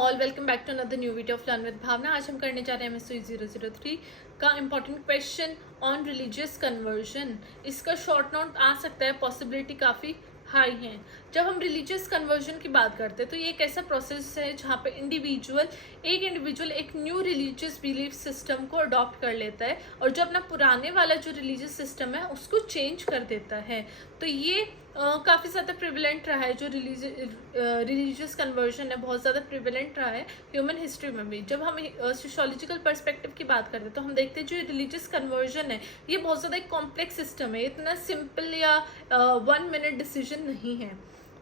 All, welcome back to another new video of learn with Bhavna. आज हम करने जा रहे हैं MSc 003 का important question on religious conversion. इसका शॉर्ट नोट आ सकता है, पॉसिबिलिटी काफ़ी हाई है। जब हम रिलीजियस कन्वर्जन की बात करते हैं तो ये एक ऐसा प्रोसेस है जहाँ पे एक इंडिविजुअल एक न्यू रिलीजियस बिलीफ सिस्टम को अडॉप्ट कर लेता है और जो अपना पुराने वाला जो रिलीजियस सिस्टम है उसको चेंज कर देता है। तो ये काफ़ी ज़्यादा प्रिविलेंट रहा है। जो रिलीजियस कन्वर्जन है बहुत ज़्यादा प्रिविलेंट रहा है ह्यूमन हिस्ट्री में भी। जब हम सोशियोलॉजिकल पर्सपेक्टिव की बात करते हैं तो हम देखते हैं जो रिलीजियस कन्वर्जन है ये बहुत ज़्यादा एक कॉम्प्लेक्स सिस्टम है, इतना सिंपल या 1 मिनट डिसीजन नहीं है।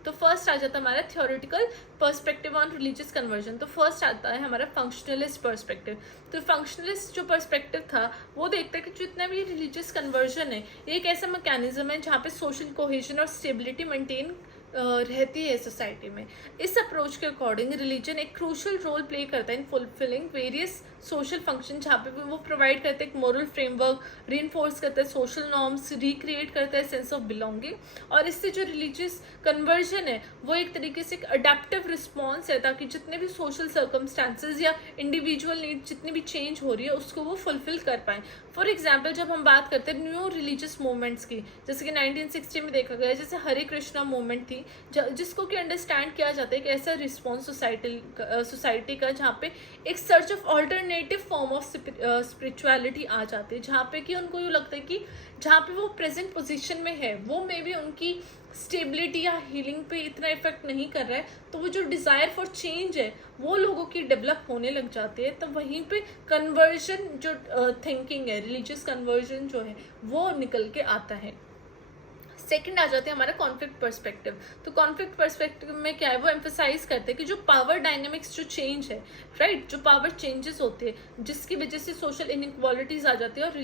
तो फर्स्ट आ जाता है हमारा theoretical perspective on religious conversion. तो फर्स्ट आता है हमारा फंक्शनलिस्ट पर्सपेक्टिव। तो फंक्शनलिस्ट जो पर्सपेक्टिव था वो देखता है कि जितना भी रिलीजियस कन्वर्जन है ये एक ऐसा मैकेनिज्म है जहाँ पे सोशल कोहेजन और स्टेबिलिटी मेंटेन रहती है सोसाइटी में। इस अप्रोच के अकॉर्डिंग रिलीजन एक क्रूशल रोल प्ले करता है इन फुलफिलिंग वेरियस सोशल फंक्शन, जहाँ पे वो प्रोवाइड करते हैं एक मोरल फ्रेमवर्क, रीइंफोर्स करता है सोशल नॉर्म्स, रिक्रिएट करता है सेंस ऑफ बिलोंगिंग। और इससे जो रिलीजियस कन्वर्जन है वो एक तरीके से एक अडेप्टिव रिस्पॉन्स है ताकि जितने भी सोशल सर्कमस्टांसेस या इंडिविजुअल नीड जितनी भी चेंज हो रही है उसको वो फुलफिल कर पाएँ। फॉर एग्जाम्पल जब हम बात करते हैं न्यू रिलीजियस मूवमेंट्स की, जैसे कि 1960 में देखा गया, जैसे हरे कृष्णा मूवमेंट थी जिसको कि अंडरस्टैंड किया जाता है कि ऐसा रिस्पॉन्स सोसाइटी का जहाँ पे एक search of alternative form of spirituality आ जाती है, जहाँ पे कि उनको ये लगता है कि जहाँ पे वो प्रेजेंट पोजीशन में है वो मे बी उनकी स्टेबिलिटी या हीलिंग पे इतना इफेक्ट नहीं कर रहा है, तो वो जो डिज़ायर फॉर चेंज है वो लोगों की डेवलप होने लग जाती है। तो वहीं पे कन्वर्जन जो थिंकिंग है, रिलीजियस कन्वर्जन जो है वो निकल के आता है। सेकंड आ जाते हैं हमारा कॉन्फ्लिक्ट पर्सपेक्टिव। तो कॉन्फ्लिक्ट पर्सपेक्टिव में क्या है, वो एम्फेसाइज करते हैं कि जो पावर डायनेमिक्स जो चेंज है, राइट, जो पावर चेंजेस होते हैं जिसकी वजह से सोशल इनइक्वालिटीज आ जाती है और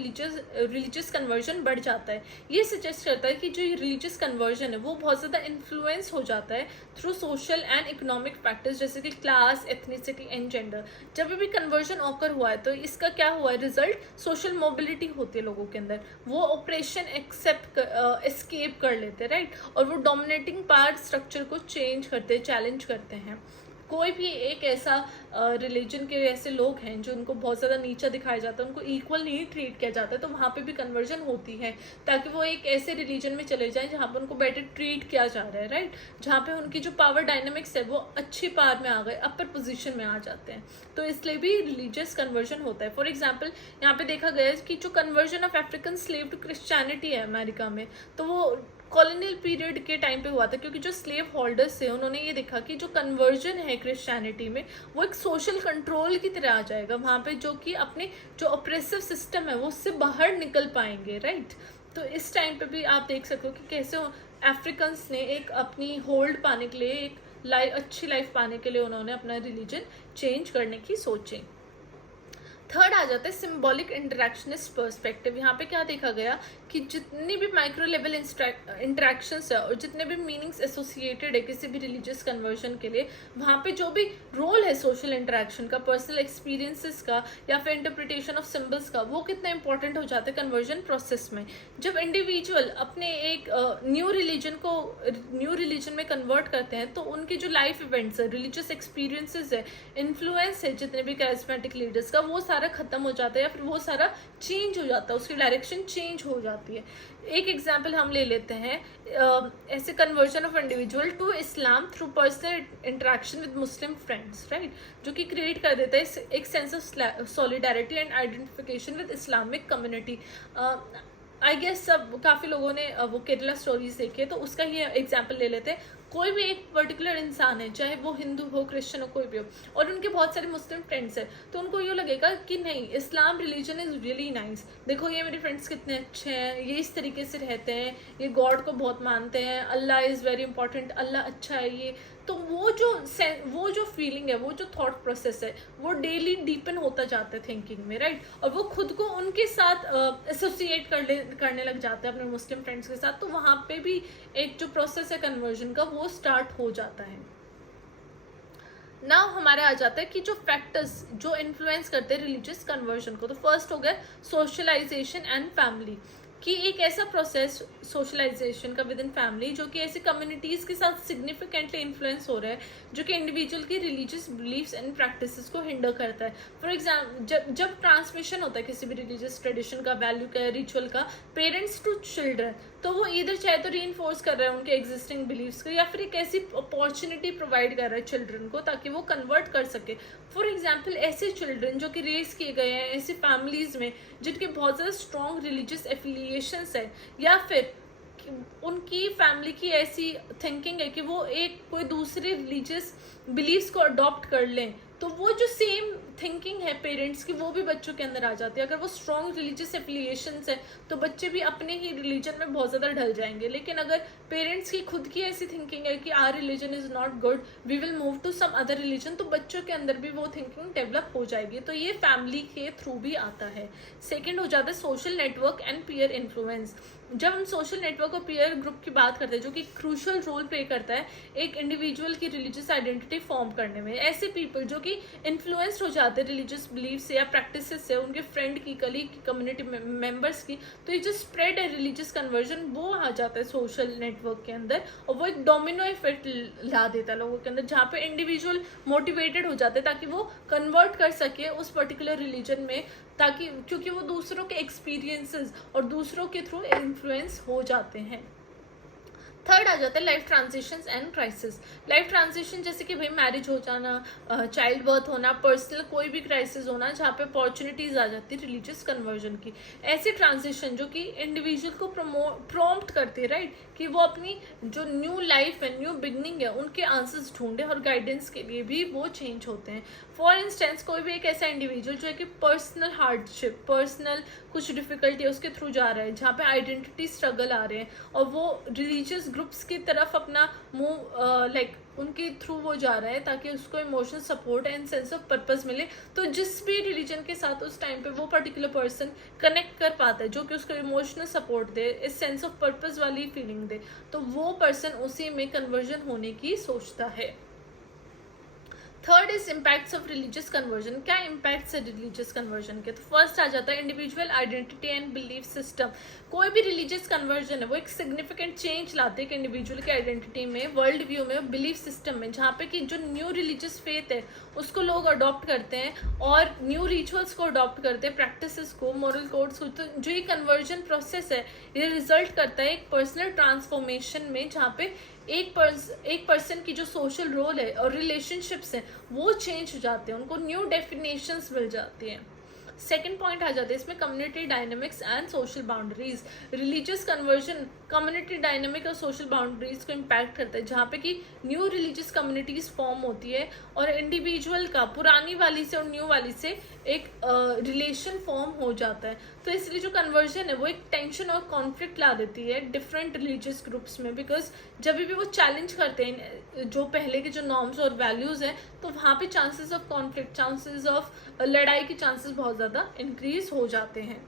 रिलीजियस कन्वर्जन बढ़ जाता है। ये सजेस्ट करता है कि जो रिलीजियस कन्वर्जन है वो बहुत ज़्यादा इन्फ्लुएंस हो जाता है through social and economic factors जैसे कि क्लास, एथनिसिटी एंड जेंडर। जब भी कन्वर्जन ऑकर हुआ है तो इसका क्या हुआ है रिजल्ट, सोशल मोबिलिटी होती है लोगों के अंदर, वो ऑपरेशन एस्केप कर लेते हैं, राइट, और वो डोमिनेटिंग पावर स्ट्रक्चर को चेंज करते, चैलेंज करते हैं। कोई भी एक ऐसा रिलीजन के ऐसे लोग हैं जो उनको बहुत ज़्यादा नीचा दिखाया जाता है, उनको इक्वल नहीं ट्रीट किया जाता है, तो वहाँ पे भी कन्वर्जन होती है ताकि वो एक ऐसे रिलीजन में चले जाएं जहाँ पे उनको बेटर ट्रीट किया जा रहा है, राइट, जहाँ पे उनकी जो पावर डायनेमिक्स है वो अच्छी पावर में आ गए, अपर पोजीशन में आ जाते हैं। तो इसलिए भी रिलीजियस कन्वर्जन होता है। फॉर एग्जाम्पल यहाँ पे देखा गया है कि जो conversion of African slave to Christianity है अमेरिका में, तो वो कॉलोनियल पीरियड के टाइम पे हुआ था, क्योंकि जो स्लेव होल्डर्स थे उन्होंने ये देखा कि जो कन्वर्जन है क्रिश्चियनिटी में वो एक सोशल कंट्रोल की तरह आ जाएगा वहाँ पे, जो कि अपने जो ऑप्रेसिव सिस्टम है वो उससे बाहर निकल पाएंगे, राइट। तो इस टाइम पे भी आप देख सकते हो कि कैसे अफ्रीकन्स ने एक अपनी होल्ड पाने के लिए, एक अच्छी लाइफ पाने के लिए उन्होंने अपना रिलीजन चेंज करने की सोची। थर्ड आ जाता है सिंबॉलिक इंटरेक्शनिस्ट पर्सपेक्टिव। यहाँ पे क्या देखा गया कि जितनी भी माइक्रो लेवल इंटरेक्शंस है और जितने भी मीनिंग्स एसोसिएटेड है किसी भी रिलीजियस कन्वर्जन के लिए, वहाँ पे जो भी रोल है सोशल इंटरेक्शन का, पर्सनल एक्सपीरियंसेस का या फिर इंटरप्रिटेशन ऑफ सिंबल्स का, वो कितना इंपॉर्टेंट हो जाता है कन्वर्जन प्रोसेस में। जब इंडिविजुअल अपने एक न्यू रिलीजन में कन्वर्ट करते हैं तो उनके जो लाइफ इवेंट्स है, रिलीजियस एक्सपीरियंसेस है, इन्फ्लुएंस है जितने भी कैरिस्मेटिक लीडर्स का, वो सारा खत्म हो जाता है या फिर वो सारा चेंज हो जाता है, उसकी डायरेक्शन चेंज हो जाती है। एक एग्जांपल हम ले लेते हैं, ऐसे conversion of individual to Islam through personal interaction with Muslim friends, right, जो कि क्रिएट कर देता है एक sense of solidarity and identification with Islamic community. I guess सब काफ़ी लोगों ने वो केरला स्टोरीज देखी है, तो उसका ही एग्जाम्पल ले लेते हैं। कोई भी एक पर्टिकुलर इंसान है, चाहे वो हिंदू हो, क्रिश्चियन हो, कोई भी हो, और उनके बहुत सारे मुस्लिम फ्रेंड्स हैं, तो उनको ये लगेगा कि नहीं, इस्लाम रिलीजन इज़ रियली नाइस, देखो ये मेरे फ्रेंड्स कितने अच्छे हैं, ये इस तरीके से रहते हैं, ये गॉड को बहुत मानते हैं, अल्लाह इज़ वेरी इंपॉर्टेंट, अल्लाह अच्छा है ये। तो वो जो फीलिंग है, वो जो थॉट प्रोसेस है, वो डेली डीपन होता जाता है थिंकिंग में, राइट, और वो खुद को उनके साथ एसोसिएट करने लग जाते हैं अपने मुस्लिम फ्रेंड्स के साथ। तो वहाँ पे भी एक जो प्रोसेस है कन्वर्जन का वो स्टार्ट हो जाता है। नाउ हमारा आ जाता है कि जो फैक्टर्स जो इन्फ्लुएंस करते हैं रिलीजियस कन्वर्जन को, तो फर्स्ट हो गया सोशलाइजेशन एंड फैमिली। कि एक ऐसा प्रोसेस सोशलाइजेशन का विद इन फैमिली जो कि ऐसी कम्युनिटीज़ के साथ सिग्निफिकेंटली इन्फ्लुएंस हो रहा है, जो कि इंडिविजुअल की रिलीजियस बिलीफ्स एंड प्रैक्टिसेस को हिंडर करता है। फॉर एग्जाम्पल जब ट्रांसमिशन होता है किसी भी रिलीजियस ट्रेडिशन का, वैल्यू का, रिचुअल का, पेरेंट्स टू चिल्ड्रन, तो वो इधर चाहे तो रीइंफोर्स कर रहा है उनके एग्जिस्टिंग बिलीव्स को, या फिर एक ऐसी अपॉर्चुनिटी प्रोवाइड कर रहा है चिल्ड्रन को ताकि वो कन्वर्ट कर सके। फॉर एग्जाम्पल ऐसे चिल्ड्रन जो कि रेस किए गए हैं ऐसी फैमिलीज में जिनके बहुत ज़्यादा स्ट्रॉन्ग रिलीजियस एफिलिएशंस है, या फिर उनकी फैमिली की ऐसी थिंकिंग है कि वो एक कोई दूसरे रिलीजियस बिलीव्स को अडॉप्ट कर लें, तो वो जो सेम थिंकिंग है पेरेंट्स की वो भी बच्चों के अंदर आ जाती है। अगर वो स्ट्रॉन्ग रिलीजियस एफिलिएशंस है तो बच्चे भी अपने ही रिलीजन में बहुत ज़्यादा ढल जाएंगे। लेकिन अगर पेरेंट्स की खुद की ऐसी थिंकिंग है कि our religion is not good, we will move to some other religion, तो बच्चों के अंदर भी वो थिंकिंग डेवलप हो जाएगी। तो ये फैमिली के थ्रू भी आता है। सेकेंड हो जाता है social network and peer influence. जब हम सोशल नेटवर्क और पीयर ग्रुप की बात करते हैं जो कि क्रूशल रोल प्ले करता है एक इंडिविजुअल की रिलीजियस आइडेंटिटी फॉर्म करने में, ऐसे पीपल जो कि इन्फ्लुएंस्ड हो जाते हैं रिलीजियस बिलीफ से या प्रैक्टिस से, उनके फ्रेंड की, कलीग की, कम्युनिटी मेंबर्स की, तो ये जो स्प्रेड है रिलीजियस कन्वर्जन वो आ जाता है सोशल नेटवर्क के अंदर, और वो एक डोमिनो इफेक्ट ला देता है लोगों के अंदर, जहाँ पे इंडिविजुअल मोटिवेटेड हो जाते हैं ताकि वो कन्वर्ट कर सके उस पर्टिकुलर रिलीजन में, ताकि क्योंकि वो दूसरों के एक्सपीरियंसेस और दूसरों के थ्रू इन्फ्लुएंस हो जाते हैं। थर्ड आ जाता है life transitions and crisis. Life transition जैसे कि भाई मैरिज हो जाना, चाइल्ड बर्थ होना, पर्सनल कोई भी क्राइसिस होना जहाँ पे अपॉर्चुनिटीज आ जाती है रिलीजियस कन्वर्जन की। ऐसे ट्रांजिशन जो कि इंडिविजुअल को प्रॉम्प्ट करते हैं, राइट, कि वो अपनी जो न्यू लाइफ है, न्यू बिगनिंग है, उनके आंसर्स ढूंढे और गाइडेंस के लिए भी वो चेंज होते हैं। फॉर इंस्टेंस कोई भी एक ऐसा इंडिविजुअल जो है कि पर्सनल हार्डशिप, पर्सनल कुछ डिफिकल्टी उसके थ्रू जा रहा है, जहाँ पे आइडेंटिटी स्ट्रगल आ रहे हैं और वो रिलीजियस ग्रुप्स की तरफ अपना मूव उनके थ्रू वो जा रहा है ताकि उसको emotional support and sense of purpose मिले। तो जिस भी रिलीजन के साथ उस टाइम पे वो पर्टिकुलर पर्सन कनेक्ट कर पाता है, जो कि उसको इमोशनल सपोर्ट दे, इस सेंस ऑफ पर्पस वाली फीलिंग दे, तो वो पर्सन उसी में कन्वर्जन होने की सोचता है। Third is impacts of religious conversion. क्या इम्पैक्ट्स है रिलीजियस कन्वर्जन के? तो फर्स्ट आ जाता है individual identity and belief system. कोई भी रिलीजियस कन्वर्जन है वो एक सिग्निफिकेंट चेंज लाते हैं कि इंडिविजुअल की आइडेंटिटी में, वर्ल्ड व्यू में, बिलीफ सिस्टम में, जहाँ पे कि जो न्यू रिलीजियस फेथ है उसको लोग अडॉप्ट करते हैं और न्यू रिचुअल्स को अडॉप्ट करते हैं, प्रैक्टिसेस को, मॉरल कोड्स को। तो जो ये कन्वर्जन प्रोसेस है ये रिजल्ट करता है एक पर्सनल ट्रांसफॉर्मेशन में, जहाँ पे एक पर्सन की जो सोशल रोल है और रिलेशनशिप्स हैं वो चेंज हो जाते हैं, उनको न्यू डेफिनेशंस मिल जाती हैं। सेकेंड पॉइंट आ जाता है इसमें community dynamics and social boundaries. Religious conversion community dynamic और सोशल बाउंड्रीज को इम्पैक्ट करता है, जहाँ पे कि न्यू रिलीजियस कम्युनिटीज फॉर्म होती है और इंडिविजुअल का पुरानी वाली से और न्यू वाली से एक रिलेशन फॉर्म हो जाता है। तो इसलिए जो कन्वर्जन है वो एक टेंशन और कॉन्फ्लिक्ट ला देती है डिफरेंट रिलीजियस ग्रुप्स में, बिकॉज जब भी वो चैलेंज करते हैं जो पहले के जो नॉर्म्स और वैल्यूज़ हैं, तो वहाँ पे chances of conflict, chances of लड़ाई के चांसेस बहुत ज़्यादा इंक्रीज हो जाते हैं।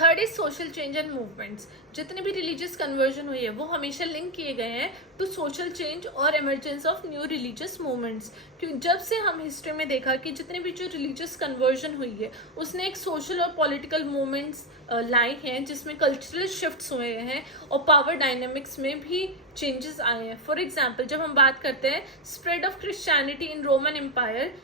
Third is social change and movements. जितने भी रिलीजियस कन्वर्जन हुई है वो हमेशा लिंक किए गए हैं टू सोशल चेंज और emergence of new religious movements. क्योंकि जब से हम हिस्ट्री में देखा कि जितने भी जो रिलीजियस कन्वर्जन हुई है उसने एक सोशल और पॉलिटिकल मूवमेंट्स लाई हैं, जिसमें कल्चरल शिफ्ट्स हुए हैं और पावर डायनेमिक्स में भी चेंजेस आए हैं। फॉर एग्जाम्पल जब हम बात करते हैं spread of Christianity in Roman empire,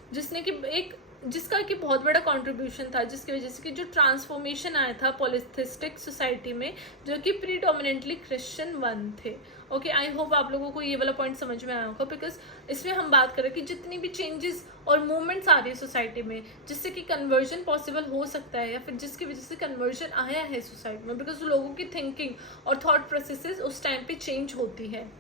जिसका कि बहुत बड़ा कंट्रीब्यूशन था, जिसकी वजह से कि जो ट्रांसफॉर्मेशन आया था पॉलिथिस्टिक सोसाइटी में, जो कि प्रीडोमिनेंटली क्रिश्चियन वन थे। ओके, आई होप आप लोगों को ये वाला पॉइंट समझ में आया होगा, बिकॉज इसमें हम बात करें कि जितनी भी चेंजेस और मूवमेंट्स आ रही है सोसाइटी में जिससे कि कन्वर्जन पॉसिबल हो सकता है या फिर जिसकी वजह से कन्वर्जन आया है सोसाइटी में, बिकॉज लोगों की थिंकिंग और थॉट प्रोसेसेस उस टाइम पे चेंज होती है।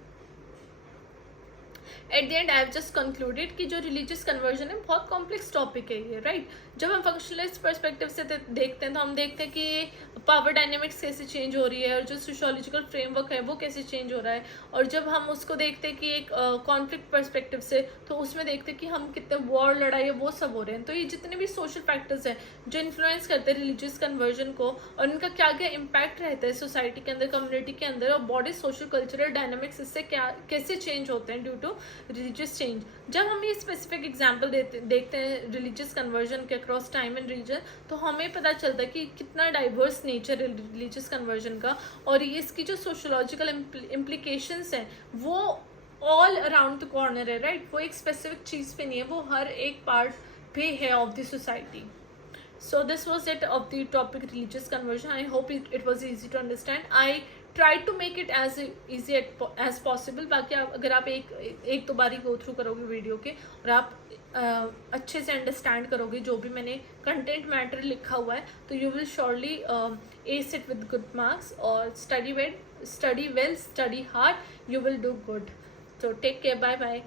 At the and I have just concluded कि जो रिलीजियस कन्वर्जन है बहुत कॉम्प्लेक्स टॉपिक है ये, राइट। जब हम फंक्शनलिस्ट पर्सपेक्टिव से देखते हैं तो हम देखते हैं कि पावर डायनेमिक्स कैसे चेंज हो रही है और जो सोशियोलॉजिकल फ्रेमवर्क है वो कैसे चेंज हो रहा है। और जब हम उसको देखते हैं कि एक कॉन्फ्लिक्ट पर्सपेक्टिव से, तो उसमें देखते हैं कि हम कितने वॉर, लड़ाई, वो सब हो रहे हैं। तो ये जितने भी सोशल फैक्टर्स हैं जो इन्फ्लुएंस करते हैं रिलीजियस कन्वर्जन को और इनका क्या क्या इम्पैक्ट रहता है सोसाइटी के अंदर, कम्युनिटी के अंदर, और बॉडी सोशल कल्चरल डायनेमिक्स इससे क्या कैसे चेंज होते हैं ड्यू टू रिलीजियस चेंज। जब हम ये स्पेसिफिक एग्जांपल देखते हैं रिलीजियस कन्वर्जन के अक्रॉस टाइम एंड रीजन, तो हमें पता चलता है कि कितना डाइवर्स नेचर है रिलीजियस कन्वर्जन का, और ये इसकी जो सोशोलॉजिकल इम्प्लीकेशंस हैं वो ऑल अराउंड द कॉर्नर है, राइट। वो एक स्पेसिफिक चीज़ पे नहीं है, वो हर एक पार्ट पे है of the society. So this was it of the topic religious conversion. I hope it was easy to understand. I tried to make it as easy as possible. बाकी अगर आप एक दो बारी गो थ्रू करोगे video के और आप अच्छे से अंडरस्टैंड करोगे जो भी मैंने कंटेंट मैटर लिखा हुआ है, तो you will surely ace it with good marks, और study well, study hard, you will do good. So take care, bye bye.